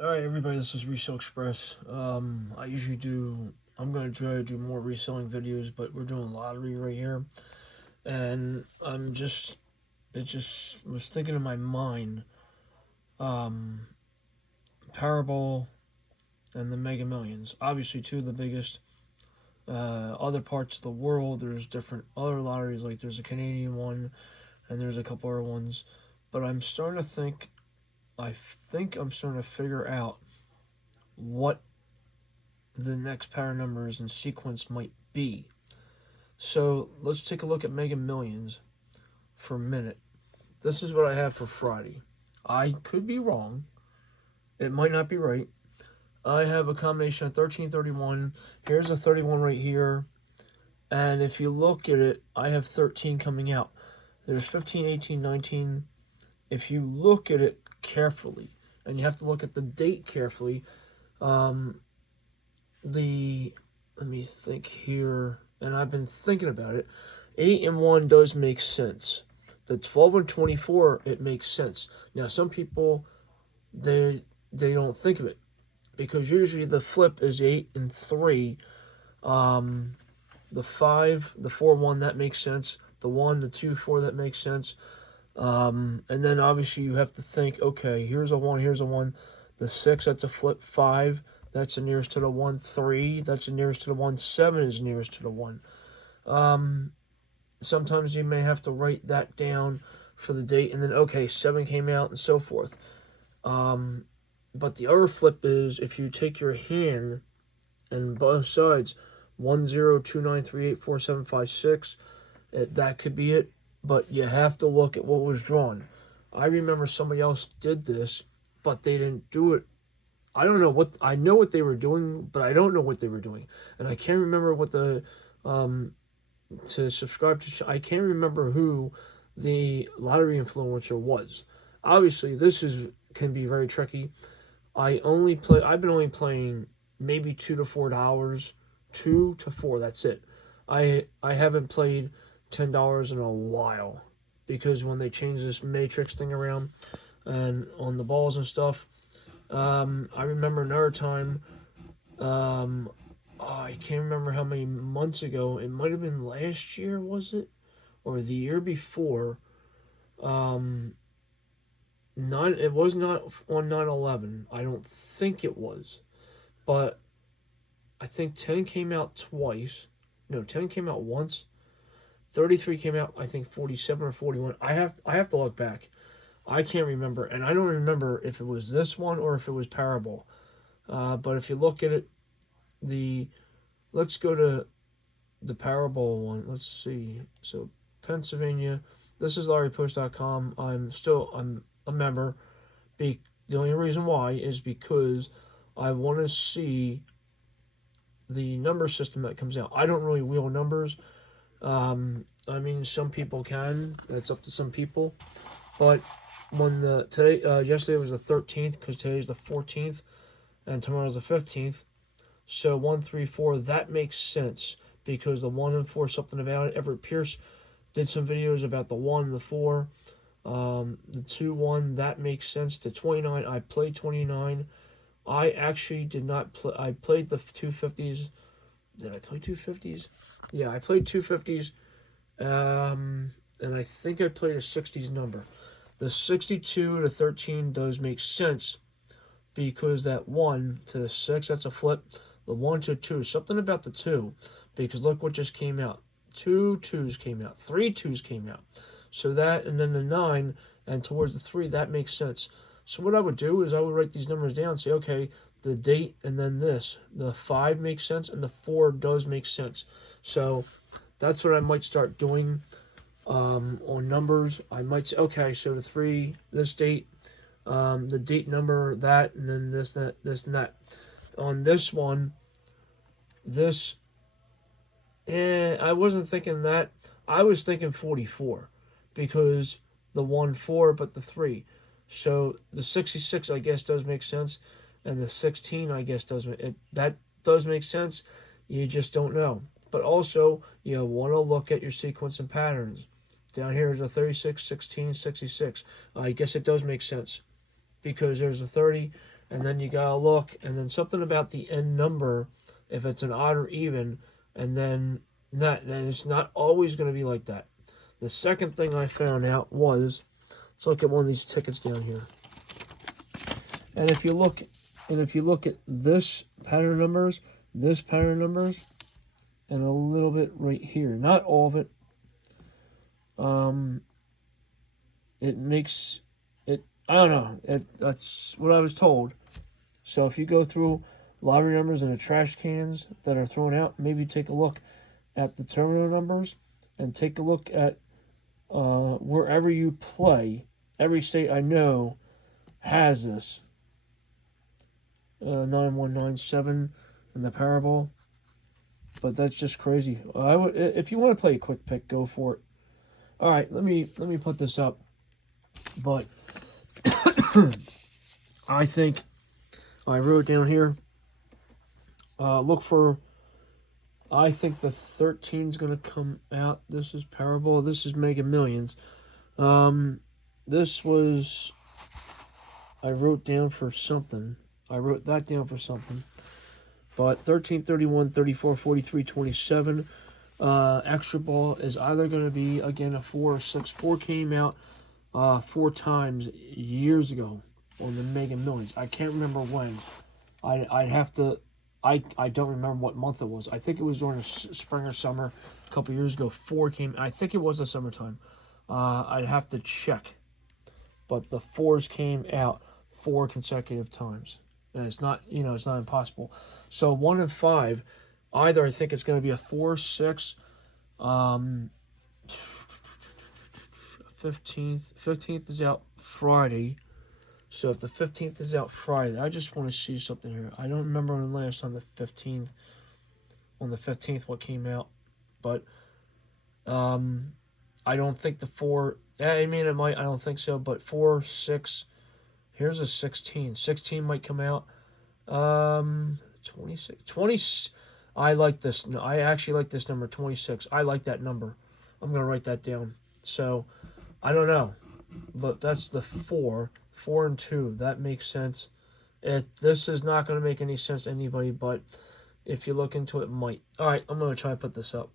Alright, everybody, this is Resale Express. I'm going to try to do more reselling videos, but we're doing lottery right here. And it just was thinking in my mind, um, Powerball and the Mega Millions. Obviously, two of the biggest. Other parts of the world, there's different other lotteries, like there's a Canadian one, and there's a couple other ones. But I think I'm starting to figure out what the next pair of numbers in sequence might be. So let's take a look at Mega Millions for a minute. This is what I have for Friday. I could be wrong. It might not be right. I have a combination of 13, 31. Here's a 31 right here. And if you look at it, I have 13 coming out. There's 15, 18, 19. If you look at it carefully, and you have to look at the date carefully, um, let me think here, and I've been thinking about it. 8 and 1 does make sense. The 12 and 24, it makes sense. Now, some people, they don't think of it, because usually the flip is 8 and 3. The 5, the 4, 1, that makes sense. The 1, the 2, 4, that makes sense. And then obviously you have to think, okay, here's a 1, here's a 1. The 6, that's a flip. 5, that's the nearest to the 1. 3, that's the nearest to the 1. 7 is nearest to the 1. Sometimes you may have to write that down for the date, and then, okay, 7 came out, and so forth. But the other flip is, if you take your hand and both sides, 1, 0, 2, 9, 3, 8, 4, 7, 5, 6, that could be it. But you have to look at what was drawn. I remember somebody else did this, but they didn't do it. I don't know what, I know what they were doing, but I don't know what they were doing, and I can't remember what the to subscribe to. I can't remember who the lottery influencer was. Obviously, this is can be very tricky. I've been only playing maybe $2 to $4, 2 to 4. That's it. I haven't played $10 in a while, because when they changed this matrix thing around and on the balls and stuff, I remember another time. I can't remember how many months ago. It might have been last year, was it, or the year before? Um, It was not on 9/11. I don't think it was, but I think 10 came out twice. No, 10 came out once. 33 came out, I think 47 or 41. I have to look back. I can't remember, and I don't remember if it was this one or if it was Powerball. But if you look at it, the let's go to the Powerball one. Let's see. So Pennsylvania. This is LarryPost.com. I'm a member. The only reason why is because I want to see the number system that comes out. I don't really wheel numbers. I mean, some people can. That's up to some people. But yesterday was the 13th, because today's the 14th, and tomorrow's the 15th. So 1, 3, 4, that makes sense, because the 1 and 4, something about it. Everett Pierce did some videos about the 1 and the 4. The 2, 1, that makes sense. The 29, I played 29. I actually did not play. I played the 250s. Did I play 250s? Yeah, I played 250s. And I think I played a 60s number. The 62 to 13 does make sense, because that 1 to the 6, that's a flip. The 1 to 2, something about the 2, because look what just came out. 2 2s came out. 3 2s came out. So that, and then the 9, and towards the 3, that makes sense. So what I would do is I would write these numbers down and say, okay, the date, and then this. The 5 makes sense, and the 4 does make sense. So that's what I might start doing on numbers. I might say, okay, so the 3, this date, the date number, that, and then this, that, this, and that. On this one, this, I wasn't thinking that. I was thinking 44, because the 1, 4, but the 3. So the 66, I guess, does make sense, and the 16, I guess, that does make sense. You just don't know. But also, you want to look at your sequence and patterns. Down here is a 36, 16, 66. I guess it does make sense, because there's a 30, and then you gotta look, and then something about the end number, if it's an odd or even, and then it's not always going to be like that. The second thing I found out was, let's look at one of these tickets down here, and if you look at this pattern numbers, and a little bit right here, not all of it, it makes it. I don't know. That's what I was told. So if you go through lottery numbers and the trash cans that are thrown out, maybe take a look at the terminal numbers and take a look at wherever you play. Every state I know has this 9197 in the Powerball, but that's just crazy. If you want to play a quick pick, go for it. All right, let me put this up, but I think I wrote it down here. Look for. I think the 13 is going to come out. This is Powerball. This is Mega Millions. This was. I wrote down for something. I wrote that down for something. But 13, 31, 34, 43, 27. Extra ball is either going to be, again, a 4 or 6. 4 came out 4 times years ago on the Mega Millions. I can't remember when. I'd have to. I don't remember what month it was. I think it was during the spring or summer a couple years ago. 4 came. I think it was the summertime. I'd have to check. But the 4s came out 4 consecutive times. And it's not, it's not impossible. So 1 and 5, either I think it's going to be a 4, 6, 15th is out Friday. So if the 15th is out Friday, I just want to see something here. I don't remember when last on the 15th what came out, but I don't think the 4. I mean, it might. I don't think so, but 4, 6. Here's a 16. 16 might come out. 26, 20. I like this. I actually like this number 26. I like that number. I'm gonna write that down. So I don't know, but that's the 4 and 2. That makes sense. This is not going to make any sense to anybody, but if you look into it, it might. All right, I'm going to try and put this up.